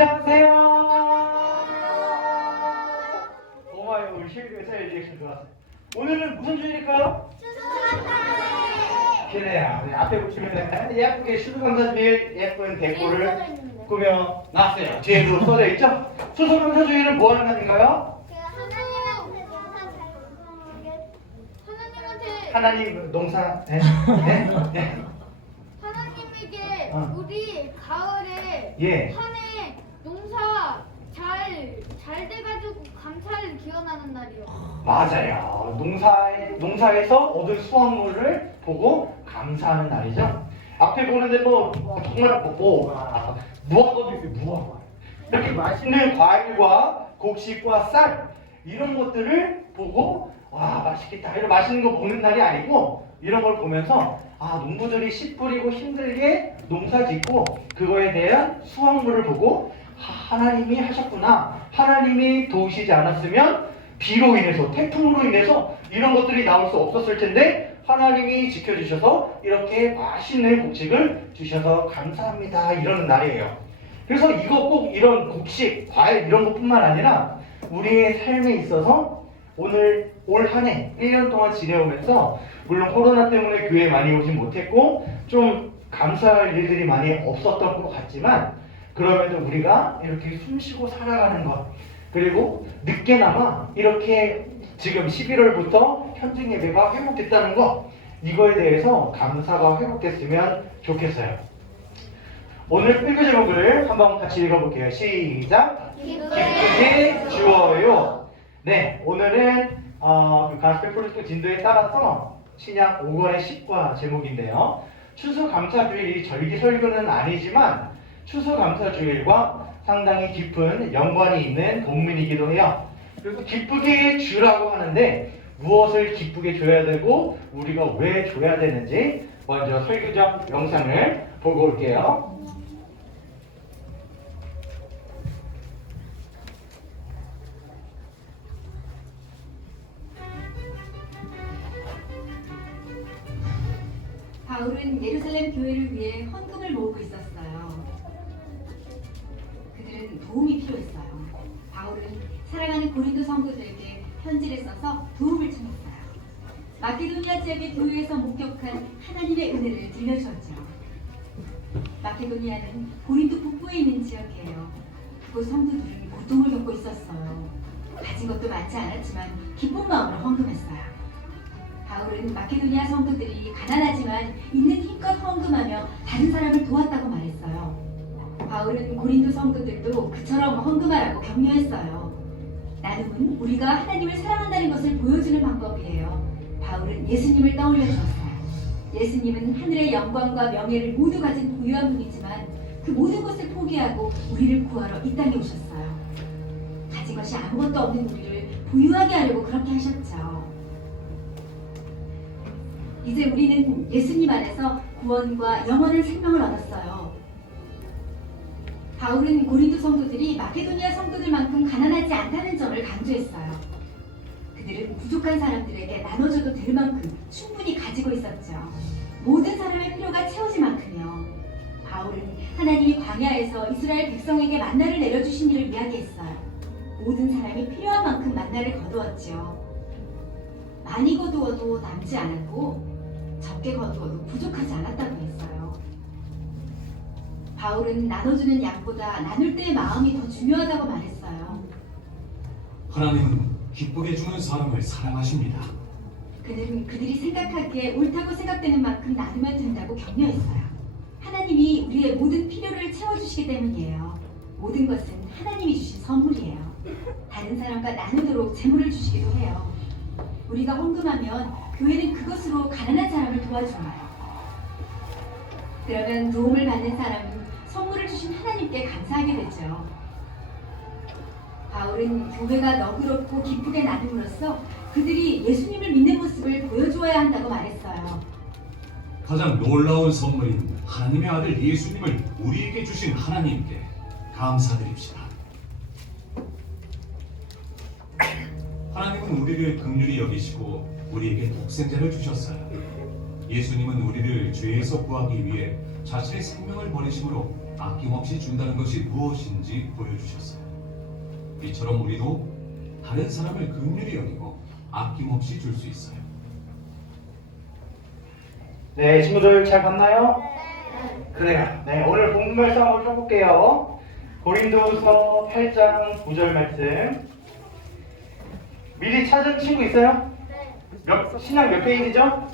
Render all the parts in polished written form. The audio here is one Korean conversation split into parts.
안녕하세요. 고마워요. 우리 시비가 제일 리액션 좋았어요. 오늘은 무슨 주일일까요? 그래요. 우리 앞에 보시면 예쁘게 추수감사주일 예쁜 데코를 꾸며 놨어요. 뒤에도 써져 있죠? 추수감사주일은 뭐 하는 날인가요? 하나님 농사. 네. 네. 하나님에게 어. 우리 가을에 예. 한해 농사 잘 돼가지고 감사를 기원하는 날이요. 맞아요. 농사에서 얻은 수확물을 보고 감사하는 날이죠. 앞에 보는데 정말 무화과도 있어요. 무화과. 이렇게 맛있는 과일과 곡식과 쌀 이런 것들을 보고 와 맛있겠다 이런 맛있는 거 먹는 날이 아니고 이런 걸 보면서 농부들이 씨 뿌리고 힘들게 농사 짓고 그거에 대한 수확물을 보고 하나님이 하셨구나. 하나님이 도우시지 않았으면 비로 인해서 태풍으로 인해서 이런 것들이 나올 수 없었을 텐데 하나님이 지켜주셔서 이렇게 맛있는 곡식을 주셔서 감사합니다 이러는 날이에요. 그래서 이거 꼭 이런 곡식, 과일 이런 것뿐만 아니라 우리의 삶에 있어서 올 한 해 1년 동안 지내오면서 물론 코로나 때문에 교회에 많이 오진 못했고 좀 감사할 일들이 많이 없었던 것 같지만 그럼에도 우리가 이렇게 숨쉬고 살아가는 것 그리고 늦게나마 이렇게 지금 11월부터 현장 예배가 회복됐다는 것 이거에 대해서 감사가 회복됐으면 좋겠어요. 오늘 필기 제목을 한번 같이 읽어볼게요. 시작! 기쁘게 주어요. 네, 오늘은 그 가스펠 프로젝트 진도에 따라서 신약 5권의 10과 제목인데요. 추수감사주일이 절기 설교는 아니지만 추수감사주일과 상당히 깊은 연관이 있는 본문이기도 해요. 그래서 기쁘게 주라고 하는데 무엇을 기쁘게 줘야 되고 우리가 왜 줘야 되는지 먼저 설교적 영상을 보고 올게요. 바울은 예루살렘 교회를 위해 헌금을 모으고 있었어요. 그들은 도움이 필요했어요. 바울은 사랑하는 고린도 성도들에게 편지를 써서 도움을 청했어요. 마케도니아 지역의 교회에서 목격한 하나님의 은혜를 들려주었죠. 마케도니아는 고린도 북부에 있는 지역이에요. 그곳 성도들은 고통을 겪고 있었어요. 가진 것도 많지 않았지만 기쁜 마음으로 헌금했어요. 바울은 마케도니아 성도들이 가난하지만 있는 힘껏 헌금하며 다른 사람을 도왔다고 말했어요. 바울은 고린도 성도들도 그처럼 헌금하라고 격려했어요. 나눔은 우리가 하나님을 사랑한다는 것을 보여주는 방법이에요. 바울은 예수님을 떠올려 주었어요. 예수님은 하늘의 영광과 명예를 모두 가진 부유한 분이지만 그 모든 것을 포기하고 우리를 구하러 이 땅에 오셨어요. 가진 것이 아무것도 없는 우리를 부유하게 하려고 그렇게 하셨죠. 이제 우리는 예수님 안에서 구원과 영원한 생명을 얻었어요. 바울은 고린도 성도들이 마케도니아 성도들만큼 가난하지 않다는 점을 강조했어요. 그들은 부족한 사람들에게 나눠줘도 될 만큼 충분히 가지고 있었죠. 모든 사람의 필요가 채워질 만큼이요. 바울은 하나님이 광야에서 이스라엘 백성에게 만나를 내려주신 일을 이야기했어요. 모든 사람이 필요한 만큼 만나를 거두었죠. 많이 거두어도 남지 않았고 적게 거두어도 부족하지 않았다고 했어요. 바울은 나눠주는 양보다 나눌 때의 마음이 더 중요하다고 말했어요. 하나님은 기쁘게 주는 사람을 사랑하십니다. 그는 그들이 생각하기에 옳다고 생각되는 만큼 나누면 된다고 격려했어요. 하나님이 우리의 모든 필요를 채워주시기 때문이에요. 모든 것은 하나님이 주신 선물이에요. 다른 사람과 나누도록 재물을 주시기도 해요. 우리가 헌금하면 교회는 그것으로 가난한 사람을 도와줘요. 그러면 도움을 받는 사람은 선물을 주신 하나님께 감사하게 되죠. 바울은 교회가 너그럽고 기쁘게 나눔으로써 그들이 예수님을 믿는 모습을 보여주어야 한다고 말했어요. 가장 놀라운 선물인 하나님의 아들 예수님을 우리에게 주신 하나님께 감사드립시다. 하나님은 우리를 긍휼히 여기시고 우리에게 독생자를 주셨어요. 예수님은 우리를 죄에서 구하기 위해 자신의 생명을 버리심으로 아낌없이 준다는 것이 무엇인지 보여주셨어요. 이처럼 우리도 다른 사람을 긍휼히 여기고 아낌없이 줄 수 있어요. 네, 친구들 잘 봤나요? 그래요. 네, 오늘 본문 말씀 한번 펴볼게요. 고린도후서 8장 9절 말씀. 미리 찾은 친구 있어요? 신약 몇 페이지죠?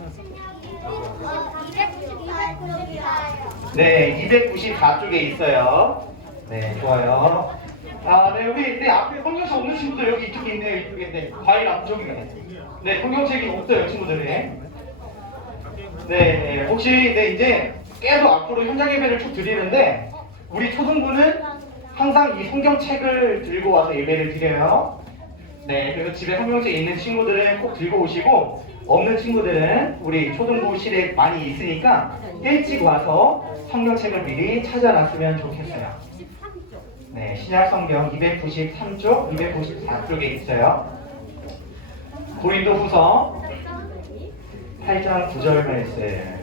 네, 294쪽에 있어요. 네, 좋아요. 네, 우리 앞에 성경책 없는 친구들 여기 이쪽에 있네요. 이쪽에. 네, 과일 앞쪽이네. 네, 성경책이 없어요, 친구들이. 네, 혹시 이제 계속 앞으로 현장 예배를 쭉 드리는데 우리 초등부는 항상 이 성경책을 들고 와서 예배를 드려요. 네, 그래서 집에 성경책 있는 친구들은 꼭 들고 오시고 없는 친구들은 우리 초등부실에 많이 있으니까 일찍 와서 성경책을 미리 찾아놨으면 좋겠어요. 네, 신약 성경 293쪽, 294쪽에 있어요. 고린도후서 8장 9절 말씀.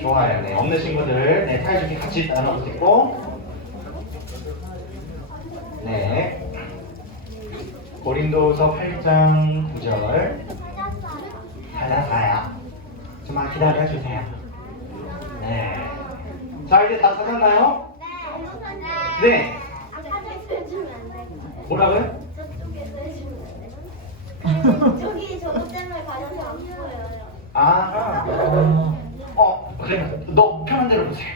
좋아요. 네, 없는 친구들 사이좋게 같이 나눠보시고. 네, 고린도후서 8장 9절. 찾았어요. 좀만 기다려주세요. 네. 자, 이제 다 찾았나요? 네. 뭐라고요? 저기 저것 때문에 가려서 안 보여요. 그래. 너 편한 대로 보세요.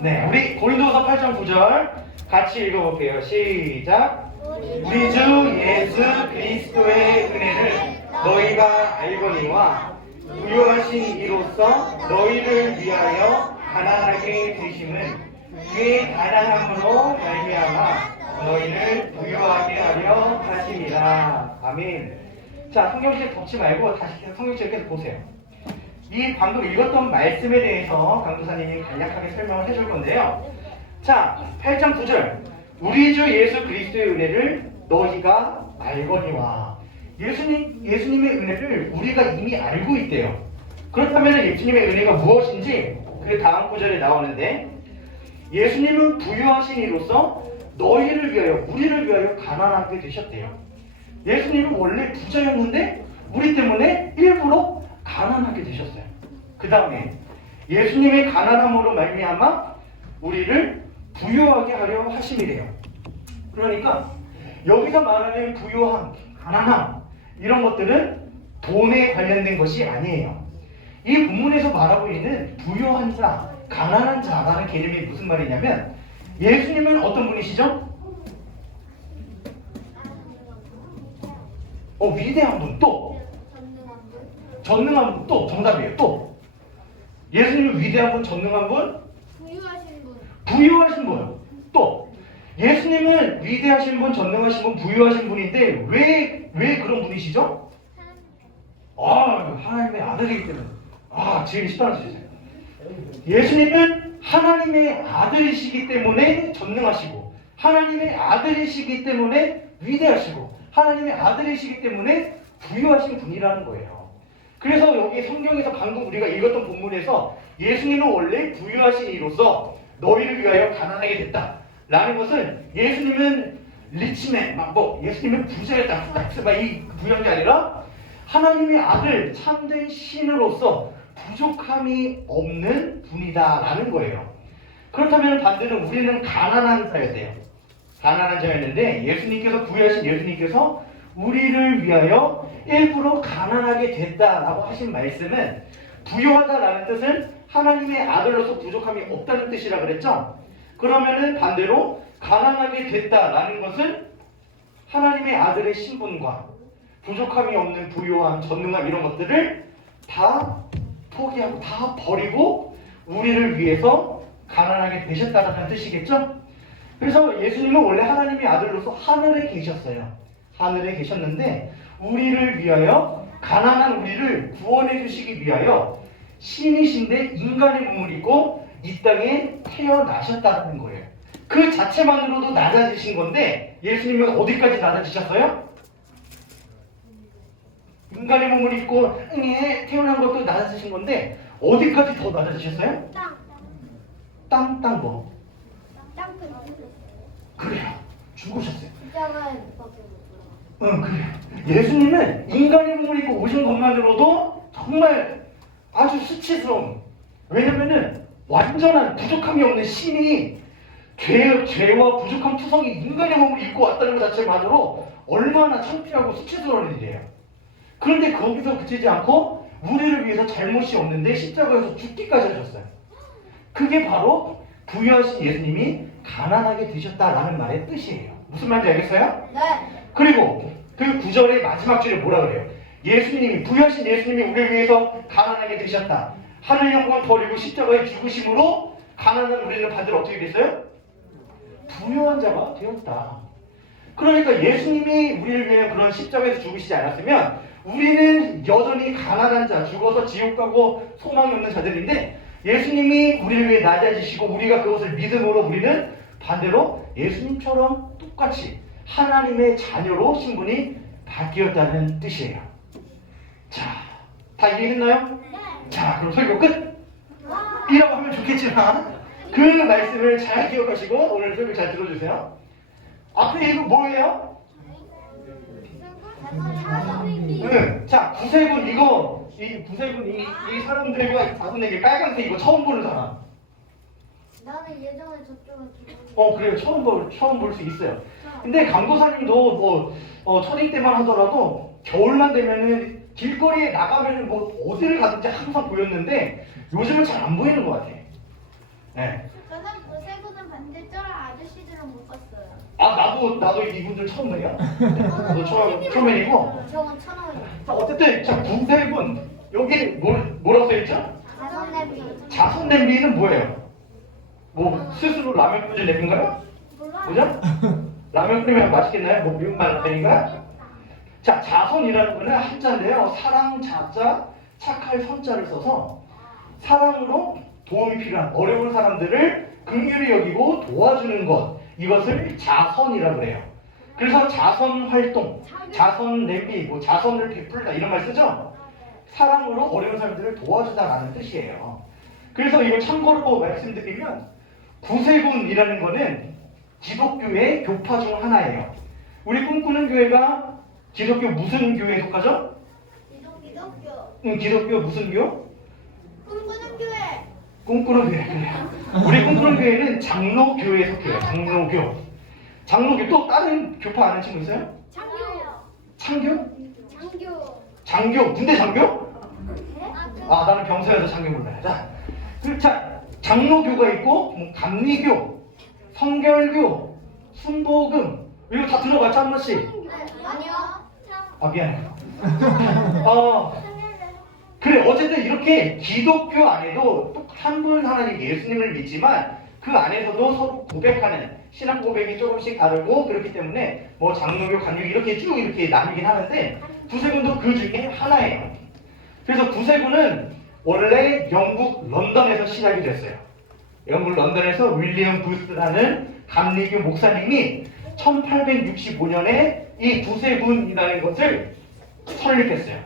네, 우리 고린도서 8장 9절 같이 읽어볼게요. 시작. 우리 주 예수 그리스도의 은혜를 너희가 알거니와 부요하신 이로써 너희를 위하여 가난하게 되심은 그의 가난함으로 말미암아 너희를 부요하게 하려 하심이라. 아멘. 자, 성경책 덮지 말고 다시 성경책 계속 보세요. 이 방금 읽었던 말씀에 대해서 강도사님이 간략하게 설명을 해줄 건데요. 자, 8장 9절. 우리 주 예수 그리스도의 은혜를 너희가 알거니와. 예수님의 은혜를 우리가 이미 알고 있대요. 그렇다면 예수님의 은혜가 무엇인지 그 다음 구절에 나오는데, 예수님은 부유하신 이로써 너희를 위하여, 우리를 위하여 가난하게 되셨대요. 예수님은 원래 부자였는데 우리 때문에 일부러 가난하게 되셨어요. 그 다음에 예수님의 가난함으로 말미암아 우리를 부유하게 하려 하심이래요. 그러니까 여기서 말하는 부유함, 가난함 이런 것들은 돈에 관련된 것이 아니에요. 이 본문에서 말하고 있는 부유한 자, 가난한 자라는 개념이 무슨 말이냐면, 예수님은 어떤 분이시죠? 위대한 분, 또 전능한 분, 또 정답이에요. 또 예수님은 위대한 분, 전능한 분, 부유하신 분. 부유하신 분. 또 예수님은 위대하신 분, 전능하신 분, 부유하신 분인데 왜 그런 분이시죠? 하나님의 아들이기 때문에. 제일 쉽다는 소리세요. 예수님은 하나님의 아들이시기 때문에 전능하시고, 하나님의 아들이시기 때문에 위대하시고, 하나님의 아들이시기 때문에 부유하신 분이라는 거예요. 그래서 여기 성경에서 방금 우리가 읽었던 본문에서 예수님은 원래 부유하신 이로써 너희를 위하여 가난하게 됐다 라는 것은, 예수님은 리치맨, 예수님은 부자였다, 이 부유한 게 아니라 하나님의 아들, 참된 신으로서 부족함이 없는 분이다 라는 거예요. 그렇다면 반대로 우리는 가난한 자였대요. 가난한 자였는데 예수님께서, 부유하신 예수님께서 우리를 위하여 일부러 가난하게 됐다라고 하신 말씀은, 부유하다라는 뜻은 하나님의 아들로서 부족함이 없다는 뜻이라 그랬죠? 그러면은 반대로 가난하게 됐다라는 것은 하나님의 아들의 신분과 부족함이 없는 부유함, 전능함 이런 것들을 다 포기하고 다 버리고 우리를 위해서 가난하게 되셨다는 뜻이겠죠? 그래서 예수님은 원래 하나님의 아들로서 하늘에 계셨어요. 하늘에 계셨는데 우리를 위하여, 가난한 우리를 구원해 주시기 위하여 신이신데 인간의 몸을 입고 이 땅에 태어나셨다는 거예요. 그 자체만으로도 낮아지신 건데, 예수님은 어디까지 낮아지셨어요? 인간의 몸을 입고 태어난 것도 낮아지신 건데 어디까지 더 낮아지셨어요? 땅 뭐? 땅끝 죽었어요. 그래요. 죽으셨어요. 십자가에 못 박혀 못 들어가. 응, 그래요. 예수님은 인간의 몸을 입고 오신 것만으로도 정말 아주 수치스러운. 왜냐면은 완전한 부족함이 없는 신이 죄와 부족함 투성이 인간의 몸을 입고 왔다는 것 자체만으로 얼마나 창피하고 수치스러운 일이에요. 그런데 거기서 그치지 않고 우리를 위해서 잘못이 없는데 십자가에서 죽기까지 하셨어요. 그게 바로 부유하신 예수님이 가난하게 드셨다라는 말의 뜻이에요. 무슨 말인지 알겠어요? 네. 그리고 그 구절의 마지막 줄에 뭐라 그래요? 예수님이 부유하신 예수님이 우리를 위해서 가난하게 드셨다. 하늘 영광 버리고 십자가에 죽으심으로 가난한 우리는 반대로 어떻게 됐어요? 부유한 자가 되었다. 그러니까 예수님이 우리를 위해 그런 십자가에서 죽으시지 않았으면 우리는 여전히 가난한 자, 죽어서 지옥 가고 소망이 없는 자들인데 예수님이 우리를 위해 낮아지시고 우리가 그것을 믿음으로 우리는 반대로 예수님처럼 똑같이 하나님의 자녀로 신분이 바뀌었다는 뜻이에요. 자, 다 이해했나요? 자, 그럼 설교 끝! 이라고 하면 좋겠지만 그 말씀을 잘 기억하시고 오늘 설교 잘 들어주세요. 앞에 이거 뭐예요? 응. 자, 구세군 이거 이 구세군 이 사람들과 다섯에게 빨간색 이거 처음 보는 사람. 나는 예전에 저쪽은 그래요. 처음 볼 수 있어요. 근데 강도사님도 초딩 때만 하더라도 겨울만 되면은 길거리에 나가면은 뭐 어디를 가든지 항상 보였는데 요즘은 잘 안 보이는 것 같아. 네. 저는 구세군은 봤는데 저 아저씨들은 못 봤어요. 아 나도 이분들 처음 봬요. 나도 처음이고. 저건 1,000원이요. 자, 어쨌든 자 구세군 여기 뭐라고 써있죠? 자선 냄비. 자선 냄비는 뭐예요? 뭐 스스로 라면 끓일 냄비인가요? 몰라요. 뭐죠? 라면 끓이면 맛있겠나요? 뭐 미국말 라면인가요? 자, 자선이라는 거는 한자인데요. 사랑 자자 착할 선자를 써서 사랑으로 도움이 필요한 어려운 사람들을 긍휼히 여기고 도와주는 것, 이것을 자선이라고 그래요. 그래서 자선 활동, 자선 냄비, 뭐 자선을 베풀다 이런 말 쓰죠? 사랑으로 어려운 사람들을 도와주다라는 뜻이에요. 그래서 이거 참고로 말씀드리면 구세군이라는 거는 기독교의 교파 중 하나예요. 우리 꿈꾸는 교회가 기독교 무슨 교회에 속하죠? 기독교. 기독교 무슨 교? 꿈꾸는 교회. 꿈꾸는 교회. 그래요. 우리 꿈꾸는 교회는 장로교회에 속해요. 장로교. 장로교 또 다른 교파 아는 친구 있어요? 장교. 창교? 장교. 장교? 군대 장교? 네? 아 나는 병서여서 장교 몰라요. 자, 장로교가 있고 뭐 감리교, 성결교, 순복음 이거 다 들어봤죠 한 번씩? 아니요. 아 미안해. 그래 어쨌든 이렇게 기독교 안에도 또 한 분 하나님 예수님을 믿지만 그 안에서도 서로 고백하는 신앙 고백이 조금씩 다르고 그렇기 때문에 뭐 장로교, 감리교 이렇게 쭉 이렇게 나뉘긴 하는데 구세군도 그 중에 하나예요. 그래서 구세군은 원래 영국 런던에서 시작이 됐어요. 영국 런던에서 윌리엄 부스라는 감리교 목사님이 1865년에 이 구세군이라는 것을 설립했어요.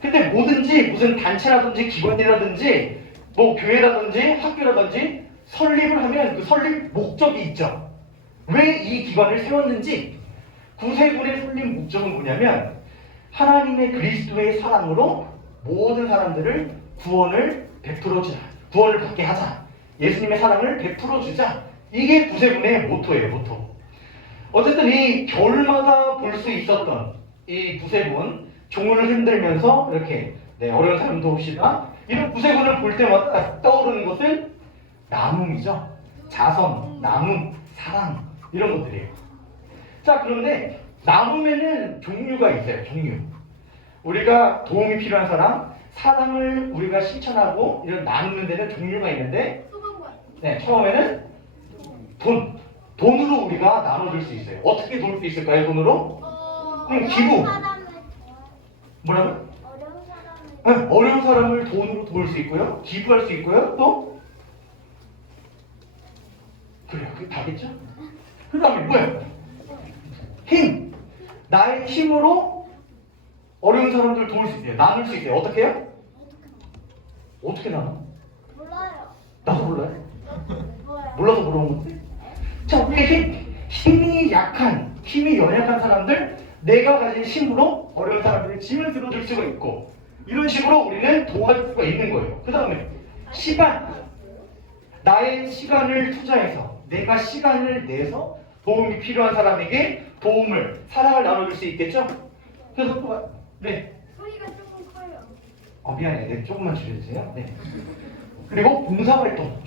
근데 뭐든지 무슨 단체라든지 기관이라든지 뭐 교회라든지 학교라든지 설립을 하면 그 설립 목적이 있죠. 왜 이 기관을 세웠는지 구세군의 설립 목적은 뭐냐면 하나님의 그리스도의 사랑으로 모든 사람들을 구원을 베풀어주자. 구원을 받게 하자. 예수님의 사랑을 베풀어주자. 이게 구세군의 모토예요. 모토. 어쨌든 이 겨울마다 볼 수 있었던 이 구세군 종을 흔들면서 이렇게 어려운 사람 도웁시다. 이런 구세군을 볼 때마다 떠오르는 것은 나눔이죠. 자선, 나눔, 사랑 이런 것들이에요. 자 그런데 나눔에는 종류가 있어요. 종류. 우리가 도움이 필요한 사람, 사랑을 우리가 실천하고 이런 나누는 데는 종류가 있는데 처음에는 돈으로 우리가 나눠줄 수 있어요. 어떻게 도울 수 있을까요? 돈으로? 기부. 뭐라고요? 어려운 사람을 돈으로 도울 수 있고요. 기부할 수 있고요. 또? 그래요. 그게 다겠죠? 그 다음에 뭐예요? 힘. 나의 힘으로 어려운 사람들 도울 수 있어요. 나눌 수 있어요. 어떻게 해요? 어떻게 나눠? 몰라요. 나도 몰라요. 뭐예요? 몰라서 물어본 건데? 자, 우리의 힘이 약한, 힘이 연약한 사람들, 내가 가진 힘으로 어려운 사람들의 짐을 들어줄 수가 있고, 이런 식으로 우리는 도와줄 수가 있는 거예요. 그 다음에 시간, 나의 시간을 투자해서, 내가 시간을 내서 도움이 필요한 사람에게 도움을, 사랑을 나눠줄 수 있겠죠? 그래서 또, 네. 소리가 조금 커요. 미안해. 네, 조금만 줄여주세요. 네. 그리고 봉사활동,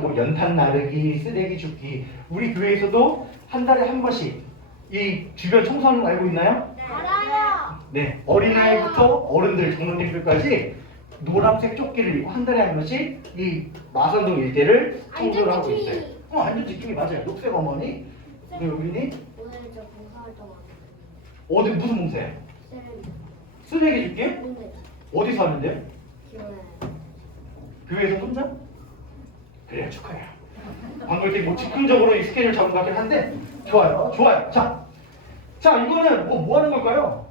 뭐 연탄 나르기, 쓰레기 줍기. 우리 교회에서도 한 달에 한 번씩 이 주변 청소하는 거 알고 있나요? 알아요. 네. 어린아이부터 어른들, 장로님들까지 노란색 조끼를 입고 한 달에 한 번씩 이 마산동 일대를 청소를 하고 있어요. 안전지킴이 맞아요. 녹색 어머니, 네, 우리니 오늘 저 봉사활동 왔어요. 어디 무슨 봉사예요? 쓰레기. 쓰레기 줍기? 근데 어디서 하는데요? 기억나요. 교회에서 혼자? 그래요, 축하해요. 방금 이렇게 뭐 즉흥적으로 이 스케줄 잡은 것 같긴 한데 좋아요. 자, 이거는 뭐 하는 걸까요?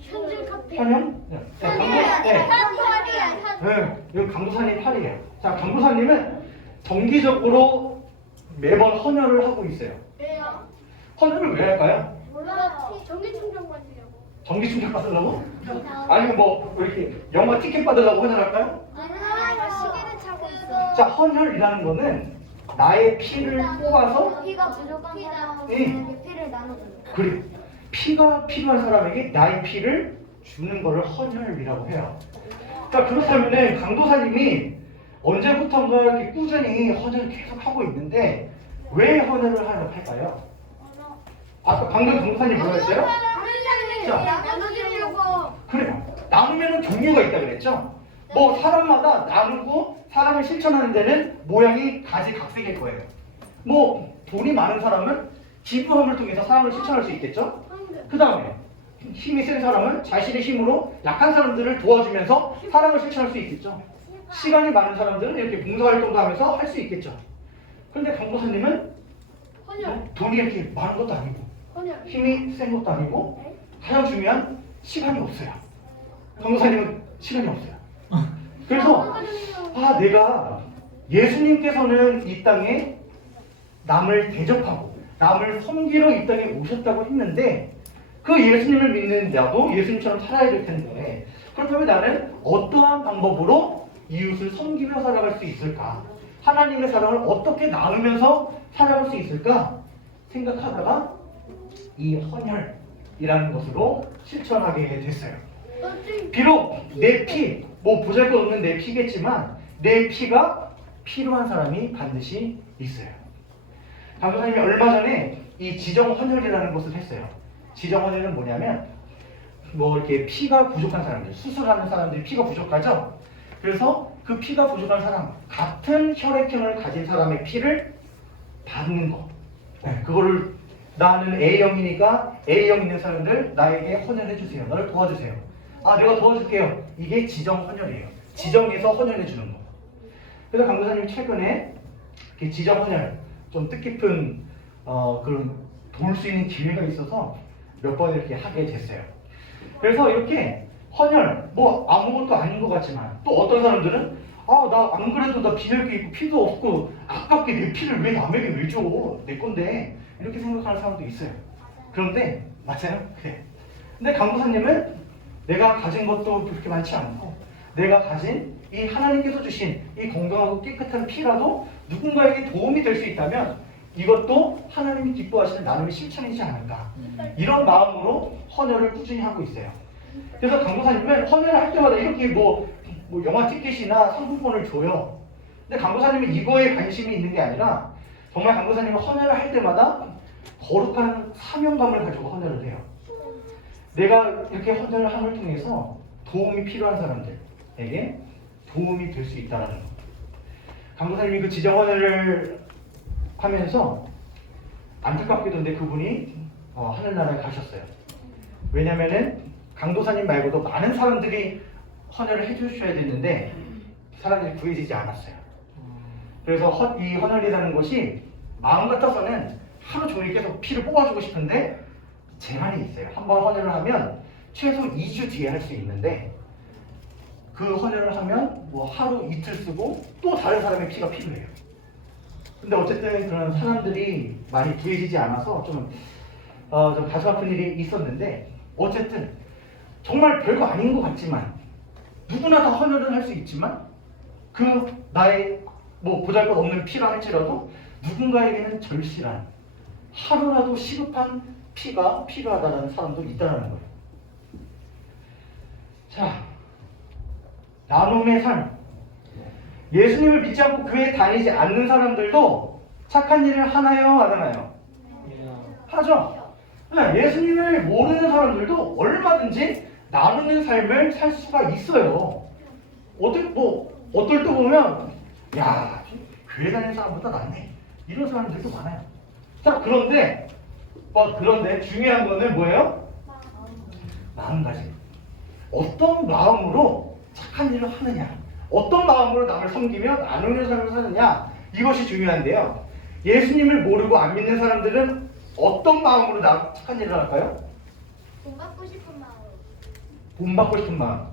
현질 카페. 환영? 네. 여기 강도사님 팔이에요. 자, 강도사님은 정기적으로 매번 헌혈을 하고 있어요. 왜요? 헌혈을 왜 할까요? 몰라요. 전기 충전 받으려고. 전기 충격 받으려고? 아니면 뭐 이렇게 영화 티켓 받으려고 헌혈할까요? 시계를 차고 있어. 자, 헌혈이라는 거는 나의 피를 뽑아서 피가 부족한 사람에게 피를 나눠주는 거. 그래, 피가 필요한 사람에게 나의 피를 주는 것을 헌혈이라고 해요. 자, 그렇다면은 강도사님이 언제부턴가 이렇게 꾸준히 헌혈을 계속 하고 있는데 왜 헌혈을 하려고 할까요? 아까 방금 강도사님 뭐라 했어요? 나눠주려고. 그래요. 나누면은 종류가 있다 그랬죠? 뭐 사람마다 나누고 사람을 실천하는 데는 모양이 가지각색일 거예요. 뭐 돈이 많은 사람은 기부함을 통해서 사람을 실천할 수 있겠죠? 그 다음에 힘이 센 사람은 자신의 힘으로 약한 사람들을 도와주면서 사랑을 실천할 수 있겠죠. 시간이 많은 사람들은 이렇게 봉사활동도 하면서 할 수 있겠죠. 그런데 강도사님은 헌혈. 돈이 이렇게 많은 것도 아니고 헌혈. 힘이 센 것도 아니고 가장 중요한 시간이 없어요. 강도사님은 시간이 없어요. 그래서 내가 예수님께서는 이 땅에 남을 대접하고 남을 섬기러 이 땅에 오셨다고 했는데 그 예수님을 믿는 나도 예수님처럼 살아야 될 텐데 그렇다면 나는 어떠한 방법으로 이웃을 섬기며 살아갈 수 있을까? 하나님의 사랑을 어떻게 나누면서 살아갈 수 있을까? 생각하다가 이 헌혈이라는 것으로 실천하게 됐어요. 비록 내 피, 뭐 보잘것없는 내 피겠지만 내 피가 필요한 사람이 반드시 있어요. 강도사님이 얼마 전에 이 지정 헌혈이라는 것을 했어요. 지정 헌혈은 뭐냐면 뭐 이렇게 피가 부족한 사람들, 수술하는 사람들이 피가 부족하죠. 그래서 그 피가 부족한 사람, 같은 혈액형을 가진 사람의 피를 받는 거. 네, 그거를 나는 A형이니까 A형 있는 사람들 나에게 헌혈해 주세요. 나를 도와주세요. 내가 도와줄게요. 이게 지정 헌혈이에요. 지정해서 헌혈해 주는 거. 그래서 강도사님이 최근에 이렇게 지정 헌혈 좀 뜻깊은 그런 도울 수 있는 기회가 있어서 몇 번 이렇게 하게 됐어요. 그래서 이렇게 헌혈 뭐 아무것도 아닌 것 같지만 또 어떤 사람들은 나 안 그래도 나 비혈기 있고 피도 없고 아깝게 내 피를 왜 남에게 왜 줘? 내 건데 이렇게 생각하는 사람도 있어요. 그런데 맞아요? 그래. 근데 강도사님은 내가 가진 것도 그렇게 많지 않고 내가 가진 이 하나님께서 주신 이 건강하고 깨끗한 피라도 누군가에게 도움이 될 수 있다면 이것도 하나님이 기뻐하시는 나름의 실천이지 않을까 이런 마음으로 헌혈을 꾸준히 하고 있어요. 그래서 강도사님은 헌혈을 할 때마다 이렇게 뭐 영화 티켓이나 상품권을 줘요. 근데 강도사님은 이거에 관심이 있는 게 아니라 정말 강도사님은 헌혈을 할 때마다 거룩한 사명감을 가지고 헌혈을 해요. 내가 이렇게 헌혈을 함을 통해서 도움이 필요한 사람들에게 도움이 될 수 있다는 거. 강도사님이 그 지정 헌혈을 하면서 안타깝게도 근데 그분이 하늘나라에 가셨어요. 왜냐면은 강도사님 말고도 많은 사람들이 헌혈을 해주셔야 됐는데 사람들이 구해지지 않았어요. 그래서 이 헌혈이라는 것이 마음 같아서는 하루 종일 계속 피를 뽑아주고 싶은데 제한이 있어요. 한번 헌혈을 하면 최소 2주 뒤에 할 수 있는데 그 헌혈을 하면 뭐 하루 이틀 쓰고 또 다른 사람의 피가 필요해요. 근데 어쨌든 그런 사람들이 많이 구해지지 않아서 좀 가슴 아픈 일이 있었는데 어쨌든 정말 별거 아닌 것 같지만 누구나 다 헌혈을 할 수 있지만 그 나의 뭐 보잘것없는 피라 할지라도 누군가에게는 절실한 하루라도 시급한 피가 필요하다는 사람도 있다는 거예요. 자, 나눔의 삶. 예수님을 믿지 않고 교회에 다니지 않는 사람들도 착한 일을 하나요? 안 하나요? 하죠. 예수님을 모르는 사람들도 얼마든지 나누는 삶을 살 수가 있어요. 어떨 때 보면 야, 교회 다니는 사람보다 낫네 이런 사람들도 많아요. 자, 그런데 중요한 거는 뭐예요? 마음가짐. 어떤 마음으로 착한 일을 하느냐, 어떤 마음으로 남을 섬기며 나누는 삶을 사느냐, 이것이 중요한데요. 예수님을 모르고 안 믿는 사람들은 어떤 마음으로 착한 일을 할까요? 돈 받고 싶은 마음. 본받고 싶은 마음.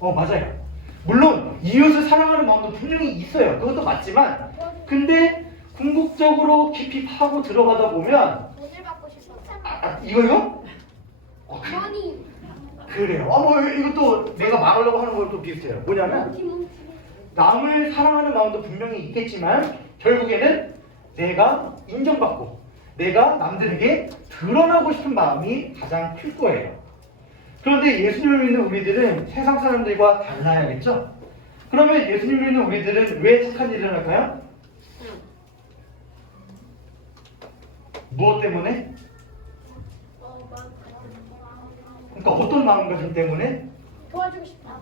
맞아요. 물론 이웃을 사랑하는 마음도 분명히 있어요. 그것도 맞지만, 근데 궁극적으로 깊이 파고 들어가다 보면 돈을 받고 싶어. 이거? 머니. 그래요. 이것도 내가 말하려고 하는 거랑 또 비슷해요. 뭐냐면 남을 사랑하는 마음도 분명히 있겠지만 결국에는 내가 인정받고 내가 남들에게 드러나고 싶은 마음이 가장 클 거예요. 그런데 예수님을 믿는 우리들은 세상 사람들과 달라야겠죠? 그러면 예수님을 믿는 우리들은 왜 착한 일을 할까요? 무엇 때문에? 그러니까 어떤 마음가짐 때문에? 도와주고 싶다.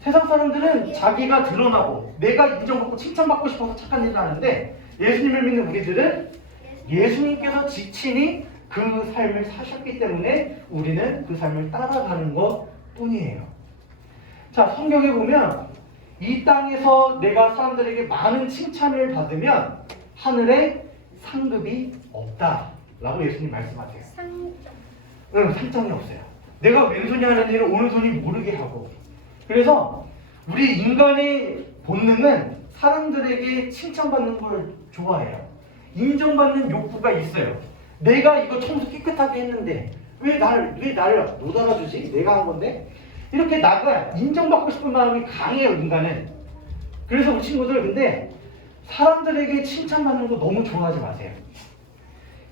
세상 사람들은 자기가 드러나고 내가 인정받고 칭찬받고 싶어서 착한 일을 하는데 예수님을 믿는 우리들은 예수님께서 지친이 그 삶을 사셨기 때문에 우리는 그 삶을 따라가는 것 뿐이에요. 자, 성경에 보면 이 땅에서 내가 사람들에게 많은 칭찬을 받으면 하늘에 상급이 없다라고 예수님 말씀하세요. 상장이 없어요. 내가 왼손이 하는 일을 오른손이 모르게 하고, 그래서 우리 인간의 본능은 사람들에게 칭찬받는 걸 좋아해요. 인정받는 욕구가 있어요. 내가 이거 청소 깨끗하게 했는데 왜 나를 못 알아주지? 내가 한 건데. 이렇게 나가 인정받고 싶은 마음이 강해요, 인간은. 그래서 우리 친구들, 근데 사람들에게 칭찬받는 거 너무 좋아하지 마세요.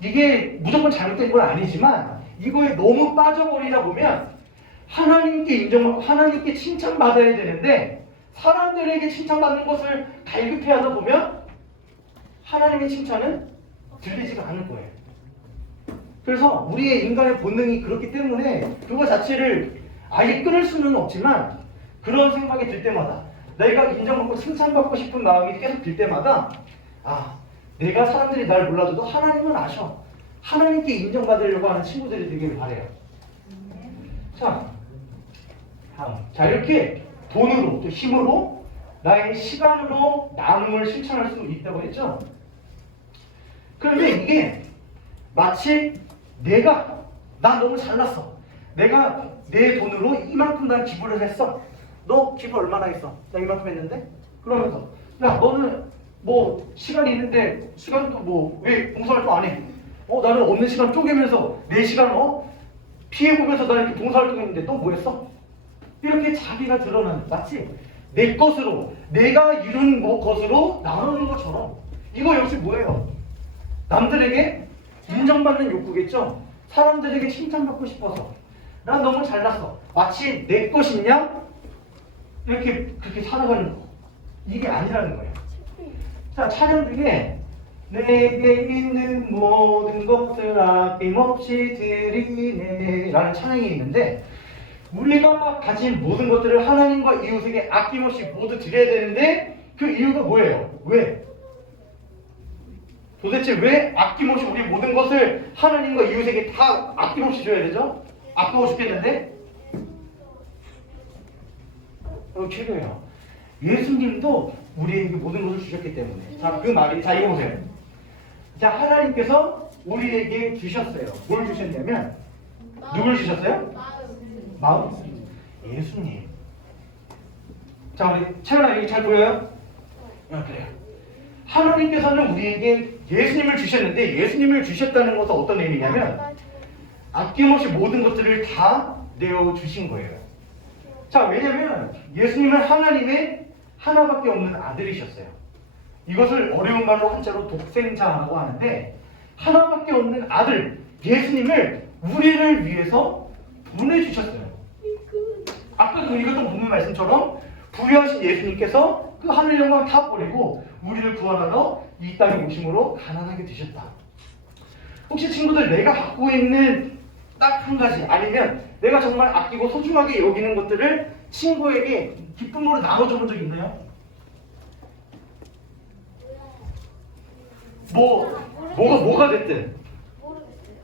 이게 무조건 잘못된 건 아니지만 이거에 너무 빠져버리다 보면 하나님께 인정받고 하나님께 칭찬받아야 되는데 사람들에게 칭찬받는 것을 갈급해하다 보면 하나님의 칭찬은 들리지가 않을 거예요. 그래서 우리의 인간의 본능이 그렇기 때문에 그거 자체를 아예 끊을 수는 없지만 그런 생각이 들 때마다 내가 인정받고 칭찬받고 싶은 마음이 계속 들 때마다 내가 사람들이 날 몰라줘도 하나님은 아셔. 하나님께 인정받으려고 하는 친구들이 되길 바래요. 자, 이렇게 돈으로 또 힘으로 나의 시간으로 나눔을 실천할 수 있다고 했죠. 그런데 이게 마치 나 너무 잘났어. 내가 내 돈으로 이만큼 난 기부를 했어. 너 기부 얼마나 했어? 나 이만큼 했는데? 그러면서 야, 너는 뭐 시간이 있는데 시간도 뭐 왜 봉사활동 안 해? 나는 없는 시간 쪼개면서 내 시간 피해보면서 나 이렇게 봉사활동했는데 너 뭐 했어? 이렇게 자기가 드러나는, 마치 내 것으로 내가 이룬 것으로 나누는 것처럼. 이거 역시 뭐예요? 남들에게 인정받는 욕구겠죠? 사람들에게 칭찬받고 싶어서 난 너무 잘났어. 마치 내 것이냐? 그렇게 살아가는 거. 이게 아니라는 거예요. 자, 찬양 중에 내게 있는 모든 것을 아낌없이 드리네 라는 찬양이 있는데 우리가 가진 모든 것들을 하나님과 이웃에게 아낌없이 모두 드려야 되는데 그 이유가 뭐예요? 왜? 도대체 왜 아낌없이 우리 모든 것을 하나님과 이웃에게 다 아낌없이 줘야 되죠? 아까워 죽겠는데? 필요해요. 예수님도 우리에게 모든 것을 주셨기 때문에. 자, 그 말이, 이거 보세요. 자, 하나님께서 우리에게 주셨어요. 뭘 주셨냐면, 누굴 주셨어요? 마음. 예수님. 자, 우리 채연아, 여기 잘 보여요? 그래요. 하나님께서는 우리에게 예수님을 주셨는데 예수님을 주셨다는 것은 어떤 의미냐면 아낌없이 모든 것들을 다 내어주신 거예요. 자, 왜냐면 예수님은 하나님의 하나밖에 없는 아들이셨어요. 이것을 어려운 말로 한자로 독생자라고 하는데 하나밖에 없는 아들 예수님을 우리를 위해서 보내주셨어요. 아까 그 읽었던 본문 말씀처럼 부유하신 예수님께서 그 하늘 영광 다 버리고 우리를 구원하러 이 땅에 오심으로 가난하게 되셨다. 혹시 친구들 내가 갖고 있는 딱 한 가지 아니면 내가 정말 아끼고 소중하게 여기는 것들을 친구에게 기쁨으로 나눠줘 본 적 있나요? 뭐가 됐든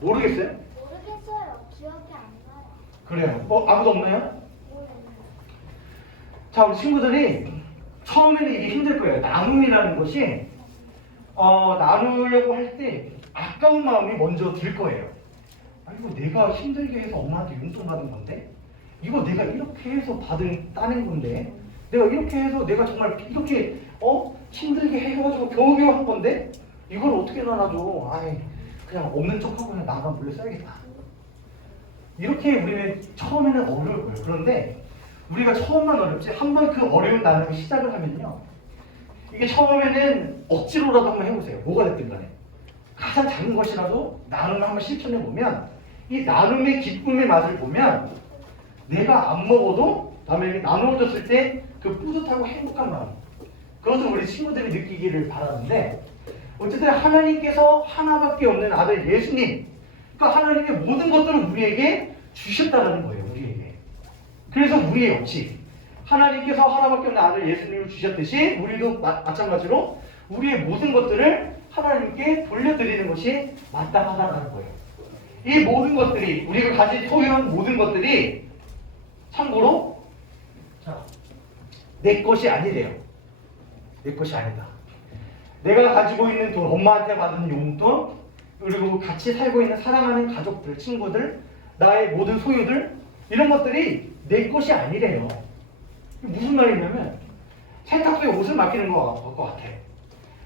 모르겠어요. 모르겠어요? 모르겠어요. 기억이 안 나요. 그래요. 아무도 없나요? 모르겠어요. 자, 우리 친구들이 처음에는 이게 힘들 거예요. 나눔이라는 것이 나누려고 할 때 아까운 마음이 먼저 들 거예요. 아, 이거 내가 힘들게 해서 엄마한테 용돈 받은 건데 이거 내가 이렇게 해서 따낸 건데 내가 이렇게 해서 내가 정말 이렇게 힘들게 해가지고 겨우겨우 한 건데 이걸 어떻게 나눠줘. 아이 그냥 없는 척하고 그냥 나가 몰래 써야겠다. 이렇게 우리는 처음에는 어려울 거예요. 그런데 우리가 처음만 어렵지 한번 그 어려운 나눔을 시작을 하면요 이게 처음에는 억지로라도 한번 해보세요. 뭐가 됐든 간에 가장 작은 것이라도 나눔을 한번 실천해 보면 이 나눔의 기쁨의 맛을 보면 내가 안 먹어도 남에게 나누어줬을 때 그 뿌듯하고 행복한 마음 그것을 우리 친구들이 느끼기를 바라는데 어쨌든 하나님께서 하나밖에 없는 아들 예수님 그 하나님의 모든 것들을 우리에게 주셨다는 거예요. 우리에게. 그래서 우리 역시 하나님께서 하나밖에 없는 아들 예수님을 주셨듯이 우리도 마찬가지로 우리의 모든 것들을 하나님께 돌려드리는 것이 마땅하다는 거예요. 이 모든 것들이 우리가 가진 소유한 모든 것들이 참고로 내 것이 아니래요. 내 것이 아니다. 내가 가지고 있는 돈, 엄마한테 받은 용돈, 그리고 같이 살고 있는 사랑하는 가족들, 친구들, 나의 모든 소유들 이런 것들이 내 것이 아니래요. 무슨 말이냐면 세탁소에 옷을 맡기는 것 같아.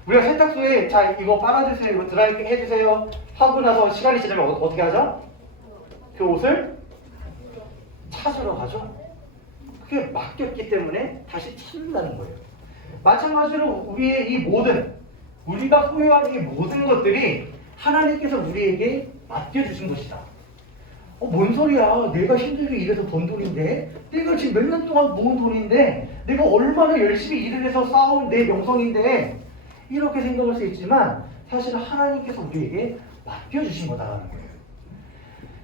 우리가 세탁소에 자 이거 빨아주세요, 이거 드라이킹 해주세요 하고 나서 시간이 지나면 어떻게 하죠? 그 옷을 찾으러 가죠. 그게 맡겼기 때문에 다시 찾는다는 거예요. 마찬가지로 우리의 이 모든 우리가 소유한 이 모든 것들이 하나님께서 우리에게 맡겨주신 것이다. 뭔 소리야? 내가 힘들게 일해서 번 돈인데 내가 지금 몇 년 동안 모은 돈인데 내가 얼마나 열심히 일을 해서 쌓아온 내 명성인데 이렇게 생각할 수 있지만 사실 하나님께서 우리에게 맡겨주신 거다라는 거예요.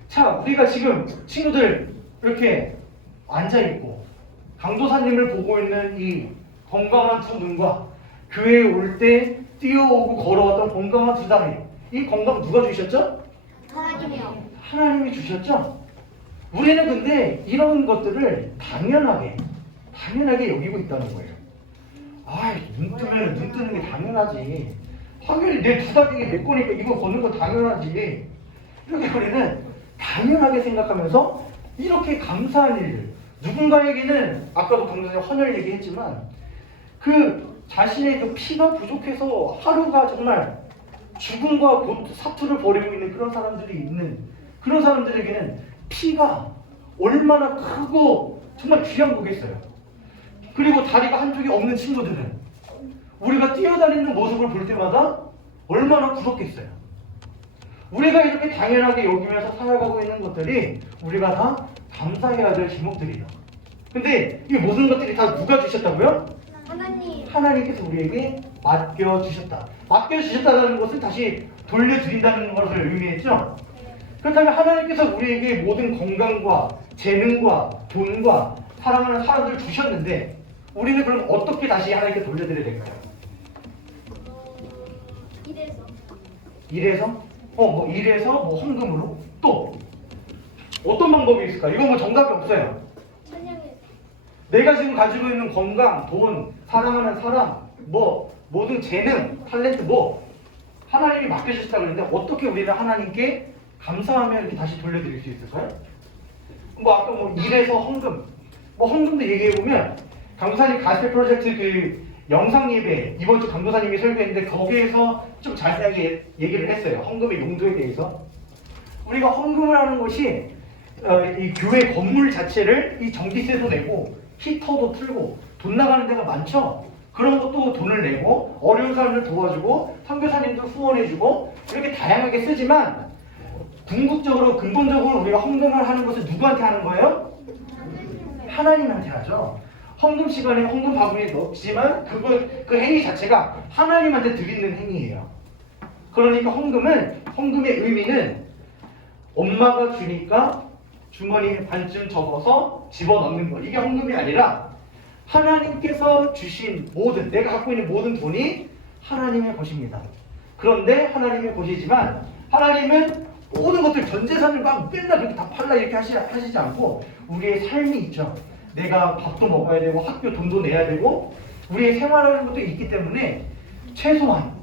자, 우리가 지금 친구들 이렇게 앉아있고 강도사님을 보고 있는 이 건강한 두 눈과 교회에 올 때 뛰어오고 걸어왔던 건강한 두 다리 이 건강 누가 주셨죠? 하나님이요. 하나님이 주셨죠? 우리는 근데 이런 것들을 당연하게 여기고 있다는 거예요. 눈 뜨면 눈 뜨는 게 당연하지. 당연히 내 두 다리가 내 거니까 이거 걷는 거 당연하지. 이렇게 우리는 당연하게 생각하면서 이렇게 감사한 일들 누군가에게는 아까도 강사님 헌혈 얘기했지만 그 자신의 그 피가 부족해서 하루가 정말 죽음과 사투를 벌이고 있는 그런 사람들이 있는 그런 사람들에게는 피가 얼마나 크고 정말 귀한 거겠어요. 그리고 다리가 한쪽이 없는 친구들은 우리가 뛰어다니는 모습을 볼 때마다 얼마나 부럽겠어요. 우리가 이렇게 당연하게 여기면서 살아가고 있는 것들이 우리가 다 감사해야 될 제목들이에요. 근데 이 모든 것들이 다 누가 주셨다고요? 하나님. 하나님께서 우리에게 맡겨주셨다. 맡겨주셨다는 것은 다시 돌려드린다는 것을 의미했죠? 그렇다면 하나님께서 우리에게 모든 건강과 재능과 돈과 사랑하는 사람들을 주셨는데 우리는 그럼 어떻게 다시 하나님께 돌려드려야 될까요? 이래서. 일해서 헌금으로 또 어떤 방법이 있을까? 이건 정답이 없어요. 찬양해서. 내가 지금 가지고 있는 건강, 돈, 사랑하는 사람, 모든 재능, 탤런트 하나님이 맡겨주셨다고 그랬는데 어떻게 우리는 하나님께 감사하며 이렇게 다시 돌려드릴 수 있을까요? 아까 일해서 헌금, 헌금도 얘기해보면 강사님 가스펠 프로젝트 그 영상 예배 이번 주 강도사님이 설교했는데 거기에서 좀 자세하게 얘기를 했어요. 헌금의 용도에 대해서. 우리가 헌금을 하는 것이 이 교회 건물 자체를 이 전기세도 내고 히터도 틀고 돈 나가는 데가 많죠. 그런 것도 돈을 내고 어려운 사람들 도와주고 선교사님도 후원해주고 이렇게 다양하게 쓰지만 궁극적으로 근본적으로 우리가 헌금을 하는 것은 누구한테 하는 거예요? 하나님한테 하죠. 헌금 시간에 헌금 바구니에 넣지만 그 행위 자체가 하나님한테 드리는 행위예요. 그러니까 헌금의 의미는 엄마가 주니까 주머니에 반쯤 접어서 집어넣는 거. 이게 헌금이 아니라 하나님께서 주신 모든, 내가 갖고 있는 모든 돈이 하나님의 것입니다. 그런데 하나님의 것이지만 하나님은 모든 것들 전 재산을 막 맨날 그렇게 다 팔라 이렇게 하시지 않고 우리의 삶이 있죠. 내가 밥도 먹어야 되고 학교 돈도 내야 되고 우리의 생활하는 것도 있기 때문에 최소한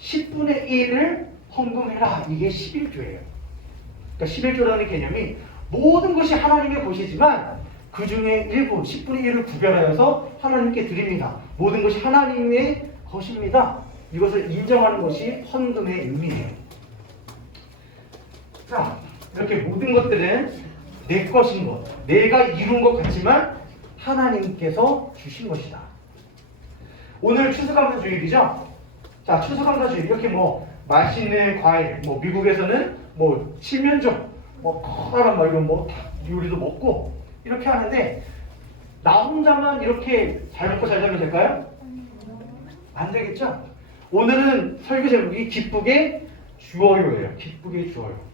10분의 1을 헌금해라. 이게 11조예요. 그러니까 11조라는 개념이 모든 것이 하나님의 것이지만 그 중에 일부 10분의 1을 구별하여서 하나님께 드립니다. 모든 것이 하나님의 것입니다. 이것을 인정하는 것이 헌금의 의미예요. 자, 이렇게 모든 것들은 내 것인 것, 내가 이룬 것 같지만 하나님께서 주신 것이다. 오늘 추수감사 주일이죠? 자, 추수감사 주일 이렇게 뭐 맛있는 과일, 뭐 미국에서는 뭐 칠면조, 뭐 커다란 뭐 이런 뭐 요리도 먹고 이렇게 하는데 나 혼자만 이렇게 잘 먹고 잘 살면 될까요? 안 되겠죠? 오늘은 설교 제목이 기쁘게 주어요예요. 기쁘게 주어요.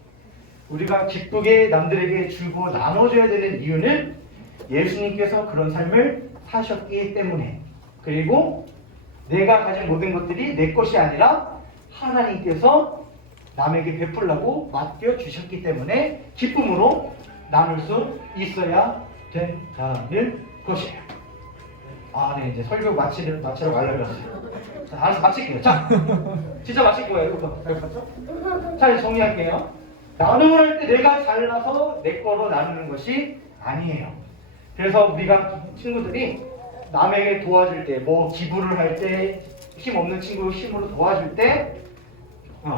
우리가 기쁘게 남들에게 주고 나눠줘야 되는 이유는 예수님께서 그런 삶을 사셨기 때문에, 그리고 내가 가진 모든 것들이 내 것이 아니라 하나님께서 남에게 베풀라고 맡겨주셨기 때문에 기쁨으로 나눌 수 있어야 된다는 것이에요. 아, 네, 이제 설교 마치러 가려고 했어요. 자, 알아서 마칠게요. 자, 진짜 마칠 거예요. 이거 봤죠? 자, 이제 정리할게요. 나눔을 할 때 내가 잘나서 내 거로 나누는 것이 아니에요. 그래서 우리가 친구들이 남에게 도와줄 때, 뭐 기부를 할 때, 힘없는 친구 힘으로 도와줄 때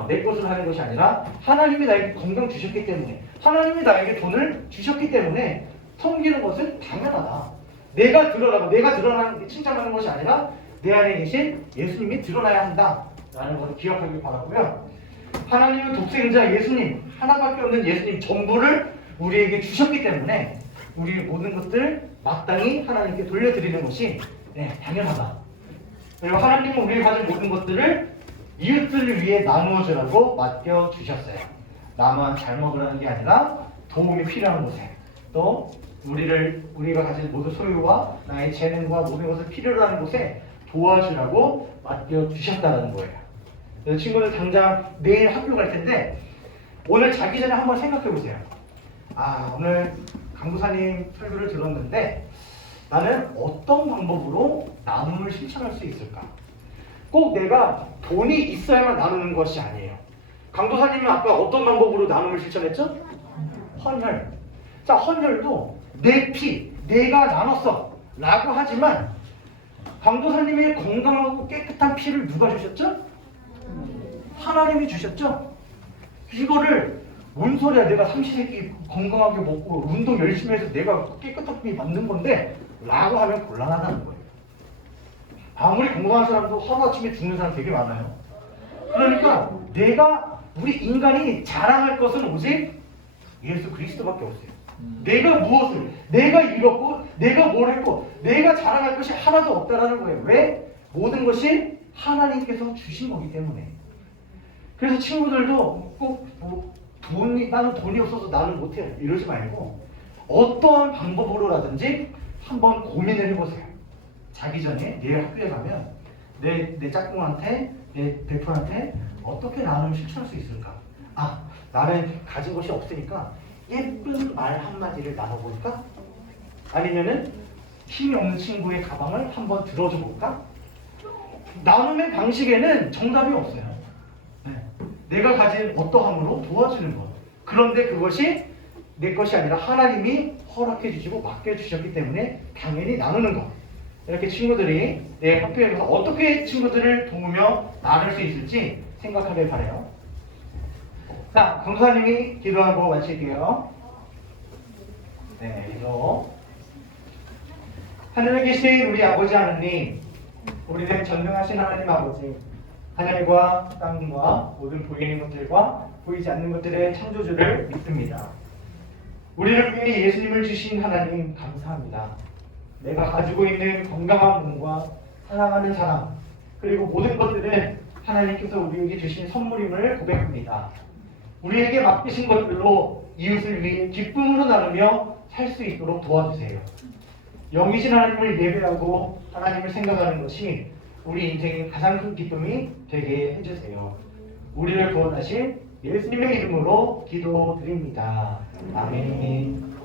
내 것으로 하는 것이 아니라 하나님이 나에게 건강 주셨기 때문에, 하나님이 나에게 돈을 주셨기 때문에 섬기는 것은 당연하다. 내가 드러나는 게 칭찬하는 것이 아니라 내 안에 계신 예수님이 드러나야 한다라는 것을 기억하길 바라고요. 하나님은 독생자 예수님, 하나밖에 없는 예수님 전부를 우리에게 주셨기 때문에 우리의 모든 것들 마땅히 하나님께 돌려드리는 것이 당연하다. 그리고 하나님은 우리가 가진 모든 것들을 이웃들을 위해 나누어주라고 맡겨주셨어요. 나만 잘 먹으라는 게 아니라 도움이 필요한 곳에, 또 우리가 가진 모든 소유와 나의 재능과 모든 것을 필요로 하는 곳에 도와주라고 맡겨주셨다는 거예요. 그래서 친구들 당장 내일 학교 갈 텐데 오늘 자기 전에 한번 생각해 보세요. 아, 오늘 강도사님 설교를 들었는데 나는 어떤 방법으로 나눔을 실천할 수 있을까? 꼭 내가 돈이 있어야만 나누는 것이 아니에요. 강도사님은 아까 어떤 방법으로 나눔을 실천했죠? 헌혈. 자, 헌혈도 내 피, 내가 나눴어 라고 하지만 강도사님의 건강하고 깨끗한 피를 누가 주셨죠? 하나님이 주셨죠? 이거를 뭔 소리야, 내가 삼시세끼 건강하게 먹고 운동 열심히 해서 내가 깨끗한 피 만든 건데 라고 하면 곤란하다는 거예요. 아무리 건강한 사람도 하루아침에 죽는 사람 되게 많아요. 그러니까 우리 인간이 자랑할 것은 오직 예수 그리스도밖에 없어요. 내가 무엇을, 내가 이뤘고 내가 뭘 했고 내가 자랑할 것이 하나도 없다라는 거예요. 왜? 모든 것이 하나님께서 주신 거기 때문에. 그래서 친구들도 꼭 나는 돈이 없어서 나는 못해 이러지 말고 어떠한 방법으로라든지 한번 고민을 해보세요. 자기 전에 내일 학교에 가면 내 짝꿍한테, 내 베프한테 어떻게 나눔을 실천할 수 있을까? 아, 나는 가진 것이 없으니까 예쁜 말 한마디를 나눠볼까? 아니면은 힘이 없는 친구의 가방을 한번 들어줘 볼까? 나눔의 방식에는 정답이 없어요. 내가 가진 어떠함으로 도와주는 것. 그런데 그것이 내 것이 아니라 하나님이 허락해 주시고 맡겨 주셨기 때문에 당연히 나누는 것. 이렇게 친구들이 내 학교에서 어떻게 친구들을 도우며 나눌 수 있을지 생각하길 바래요. 자, 강사님이 기도하고 마칠게요. 네, 기도. 하늘에 계신 우리 아버지 하나님, 우리는 전능하신 하나님 아버지, 하늘과 땅과 모든 보이는 것들과 보이지 않는 것들의 창조주를 믿습니다. 우리를 위해 예수님을 주신 하나님 감사합니다. 내가 가지고 있는 건강한 몸과 사랑하는 사람, 그리고 모든 것들은 하나님께서 우리에게 주신 선물임을 고백합니다. 우리에게 맡기신 것들로 이웃을 위해 기쁨으로 나누며 살 수 있도록 도와주세요. 영이신 하나님을 예배하고 하나님을 생각하는 것이 우리 인생의 가장 큰 기쁨이 되게 해주세요. 우리를 구원하신 예수님의 이름으로 기도드립니다. 아멘.